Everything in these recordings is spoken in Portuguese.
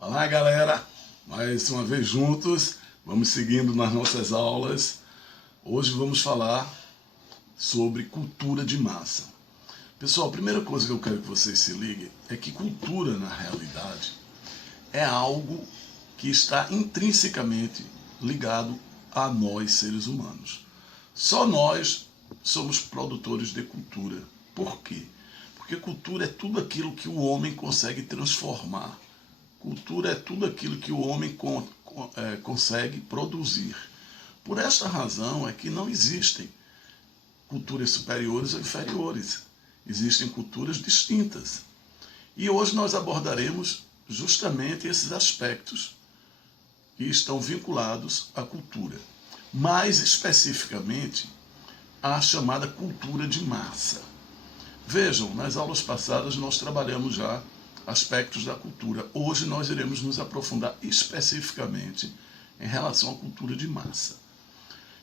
Olá, galera! Mais uma vez juntos, vamos seguindo nas nossas aulas. Hoje vamos falar sobre cultura de massa. Pessoal, a primeira coisa que eu quero que vocês se liguem é que cultura, na realidade, é algo que está intrinsecamente ligado a nós, seres humanos. Só nós somos produtores de cultura. Por quê? Porque cultura é tudo aquilo que o homem consegue transformar. Cultura é tudo aquilo que o homem consegue produzir. Por esta razão é que não existem culturas superiores ou inferiores. Existem culturas distintas. E hoje nós abordaremos justamente esses aspectos que estão vinculados à cultura. Mais especificamente, a chamada cultura de massa. Vejam, nas aulas passadas nós trabalhamos já aspectos da cultura. Hoje nós iremos nos aprofundar especificamente em relação à cultura de massa.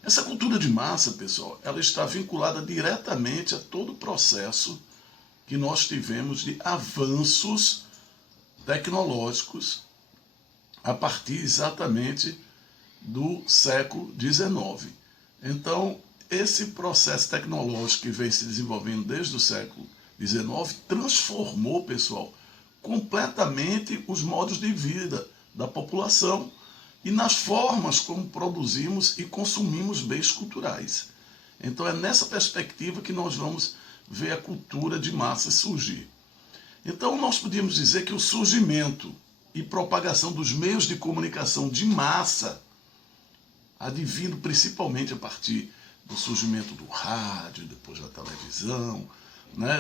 Essa cultura de massa, pessoal, ela está vinculada diretamente a todo o processo que nós tivemos de avanços tecnológicos a partir exatamente do século XIX. Então, esse processo tecnológico que vem se desenvolvendo desde o século XIX transformou, pessoal, completamente os modos de vida da população e nas formas como produzimos e consumimos bens culturais. Então é nessa perspectiva que nós vamos ver a cultura de massa surgir. Então nós podíamos dizer que o surgimento e propagação dos meios de comunicação de massa, advindo principalmente a partir do surgimento do rádio, depois da televisão,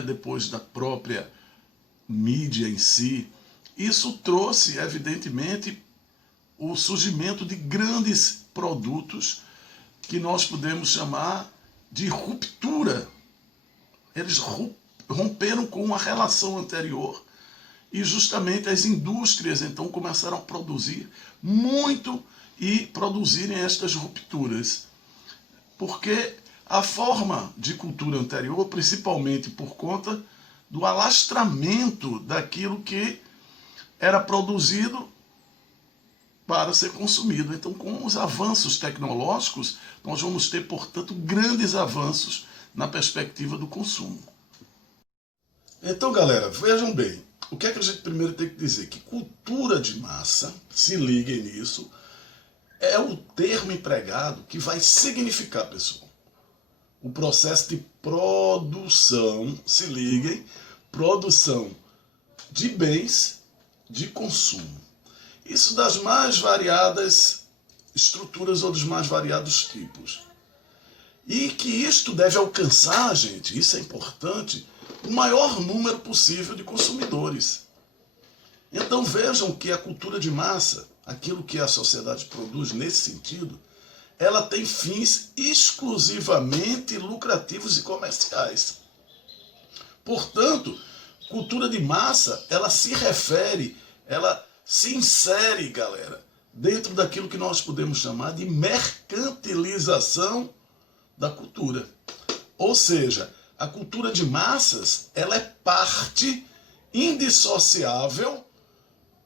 depois da própria mídia em si, isso trouxe, evidentemente, o surgimento de grandes produtos que nós podemos chamar de ruptura. Eles romperam com uma relação anterior e justamente as indústrias então começaram a produzir muito e produzirem estas rupturas. Porque a forma de cultura anterior, principalmente por conta do alastramento daquilo que era produzido para ser consumido. Então, com os avanços tecnológicos, nós vamos ter, portanto, grandes avanços na perspectiva do consumo. Então, galera, vejam bem, o que é que a gente primeiro tem que dizer? Que cultura de massa, se liguem nisso, é o termo empregado que vai significar, pessoal, o processo de produção, se liguem, produção de bens de consumo. Isso das mais variadas estruturas ou dos mais variados tipos. E que isto deve alcançar, gente, isso é importante, o maior número possível de consumidores. Então vejam que a cultura de massa, aquilo que a sociedade produz nesse sentido, ela tem fins exclusivamente lucrativos e comerciais. Portanto, cultura de massa, ela se refere, ela se insere, galera, dentro daquilo que nós podemos chamar de mercantilização da cultura. Ou seja, a cultura de massas, ela é parte indissociável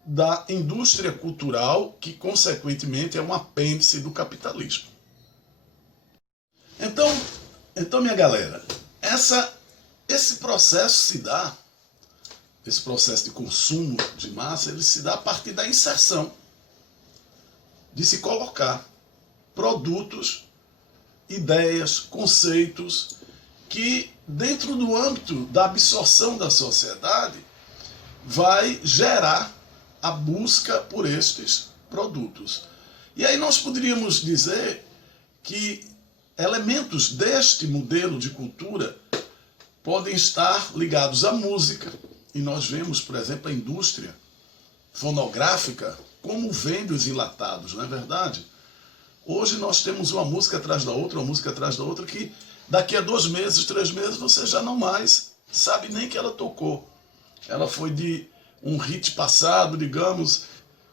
da indústria cultural, que consequentemente é um apêndice do capitalismo. Então minha galera, esse processo se dá, esse processo de consumo de massa, ele se dá a partir da inserção, de se colocar produtos, ideias, conceitos, que dentro do âmbito da absorção da sociedade, vai gerar a busca por estes produtos. E aí nós poderíamos dizer que elementos deste modelo de cultura podem estar ligados à música, e nós vemos, por exemplo, a indústria fonográfica como vende os enlatados, não é verdade? Hoje nós temos uma música atrás da outra, que daqui a 2 meses, 3 meses, você já não mais sabe nem que ela tocou. Ela foi de um hit passado, digamos,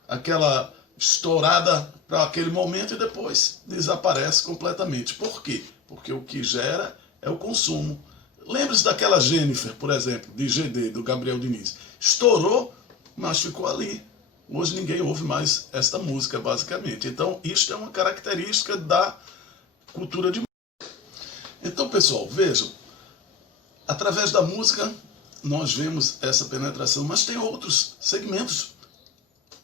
aquela estourada para aquele momento e depois desaparece completamente. Por quê? Porque o que gera é o consumo. Lembre-se daquela Jennifer, por exemplo, de GD, do Gabriel Diniz. Estourou, mas ficou ali. Hoje ninguém ouve mais esta música, basicamente. Então, isto é uma característica da cultura de massa. Então, pessoal, vejam, através da música nós vemos essa penetração, mas tem outros segmentos,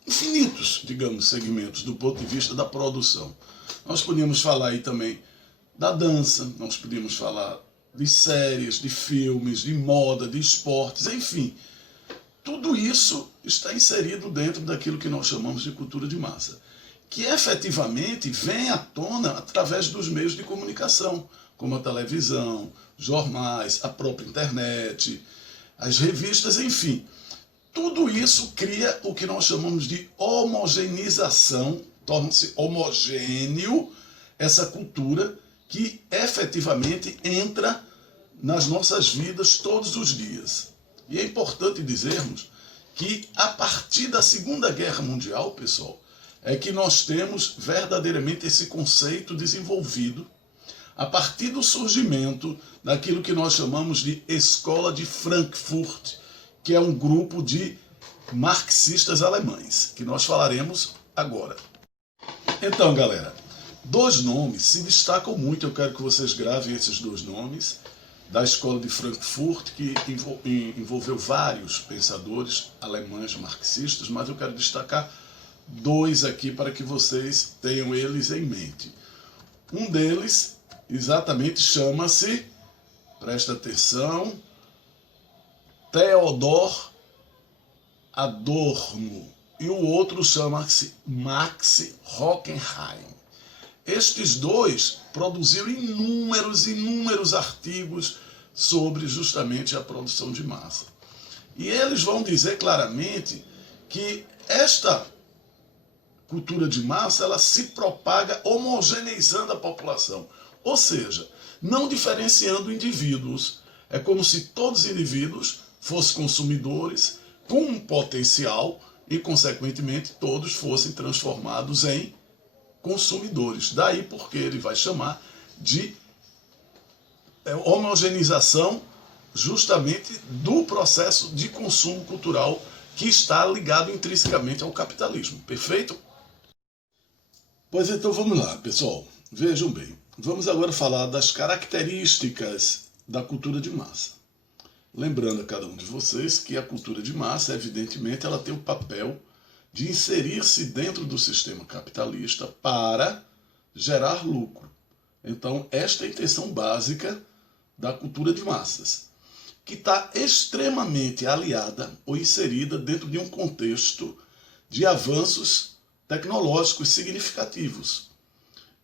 infinitos, digamos, segmentos do ponto de vista da produção. Nós podíamos falar aí também da dança, nós podíamos falar de séries, de filmes, de moda, de esportes, enfim. Tudo isso está inserido dentro daquilo que nós chamamos de cultura de massa, que efetivamente vem à tona através dos meios de comunicação, como a televisão, jornais, a própria internet, as revistas, enfim. Tudo isso cria o que nós chamamos de homogeneização, torna-se homogêneo essa cultura que efetivamente entra nas nossas vidas todos os dias. E é importante dizermos que a partir da Segunda Guerra Mundial, pessoal, é que nós temos verdadeiramente esse conceito desenvolvido a partir do surgimento daquilo que nós chamamos de Escola de Frankfurt, que é um grupo de marxistas alemães, que nós falaremos agora. Então, galera, dois nomes se destacam muito, eu quero que vocês gravem esses dois nomes, da Escola de Frankfurt, que envolveu vários pensadores alemães marxistas, mas eu quero destacar dois aqui para que vocês tenham eles em mente. Um deles exatamente chama-se, presta atenção, Theodor Adorno, e o outro chama-se Max Horkheim. Estes dois produziram inúmeros artigos sobre justamente a produção de massa. E eles vão dizer claramente que esta cultura de massa ela se propaga homogeneizando a população, ou seja, não diferenciando indivíduos. É como se todos os indivíduos fossem consumidores com um potencial e, consequentemente, todos fossem transformados em consumidores. Daí porque ele vai chamar de homogeneização justamente do processo de consumo cultural que está ligado intrinsecamente ao capitalismo. Perfeito? Pois então vamos lá, pessoal. Vejam bem. Vamos agora falar das características da cultura de massa. Lembrando a cada um de vocês que a cultura de massa, evidentemente, ela tem o papel de inserir-se dentro do sistema capitalista para gerar lucro. Então, esta é a intenção básica da cultura de massas, que está extremamente aliada ou inserida dentro de um contexto de avanços tecnológicos significativos.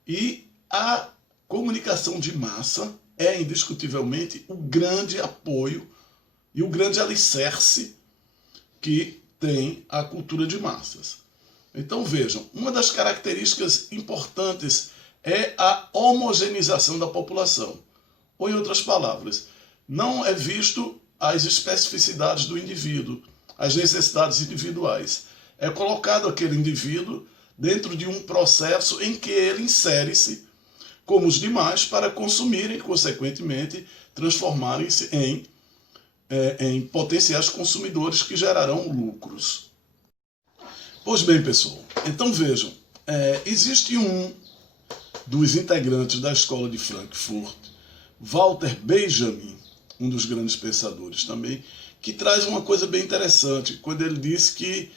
E a comunicação de massa é indiscutivelmente o grande apoio e o grande alicerce que tem a cultura de massas. Então vejam, uma das características importantes é a homogeneização da população. Ou em outras palavras, não é visto as especificidades do indivíduo, as necessidades individuais. É colocado aquele indivíduo dentro de um processo em que ele insere-se como os demais para consumirem e, consequentemente, transformarem-se em potenciais consumidores que gerarão lucros. Pois bem, pessoal, então vejam, existe um dos integrantes da Escola de Frankfurt, Walter Benjamin, um dos grandes pensadores também, que traz uma coisa bem interessante, quando ele diz que,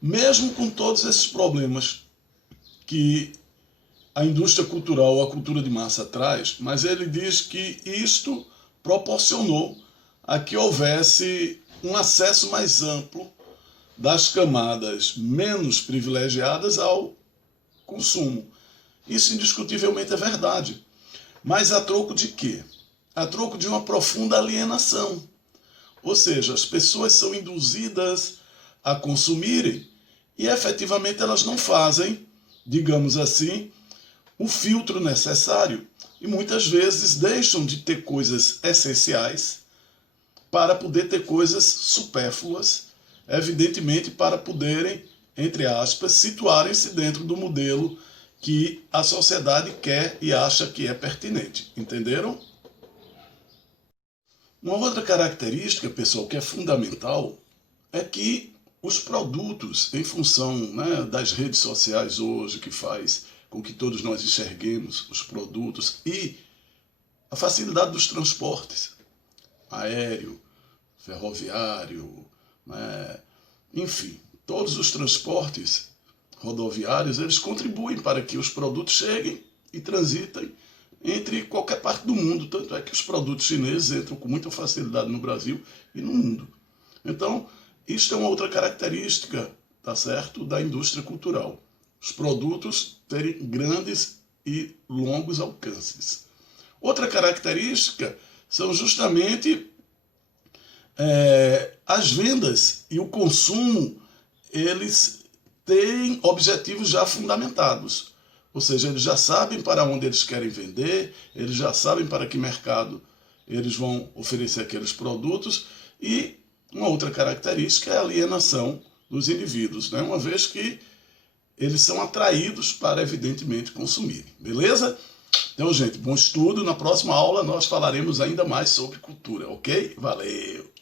mesmo com todos esses problemas que a indústria cultural ou a cultura de massa traz, mas ele diz que isto proporcionou a que houvesse um acesso mais amplo das camadas menos privilegiadas ao consumo. Isso indiscutivelmente é verdade. Mas a troco de quê? A troco de uma profunda alienação. Ou seja, as pessoas são induzidas a consumirem e efetivamente elas não fazem, digamos assim, o filtro necessário e muitas vezes deixam de ter coisas essenciais para poder ter coisas supérfluas, evidentemente para poderem, entre aspas, situarem-se dentro do modelo que a sociedade quer e acha que é pertinente. Entenderam? Uma outra característica, pessoal, que é fundamental, é que os produtos, em função, né, das redes sociais hoje, que faz com que todos nós enxerguemos os produtos, e a facilidade dos transportes, aéreo, ferroviário, né, enfim, todos os transportes rodoviários, eles contribuem para que os produtos cheguem e transitem entre qualquer parte do mundo. Tanto é que os produtos chineses entram com muita facilidade no Brasil e no mundo. Então, isto é uma outra característica, tá certo, da indústria cultural. Os produtos terem grandes e longos alcances. Outra característica são justamente as vendas e o consumo. Eles têm objetivos já fundamentados. Ou seja, eles já sabem para onde eles querem vender, eles já sabem para que mercado eles vão oferecer aqueles produtos. E uma outra característica é a alienação dos indivíduos, né? Uma vez que eles são atraídos para, evidentemente, consumirem. Beleza? Então, gente, bom estudo. Na próxima aula nós falaremos ainda mais sobre cultura, ok? Valeu!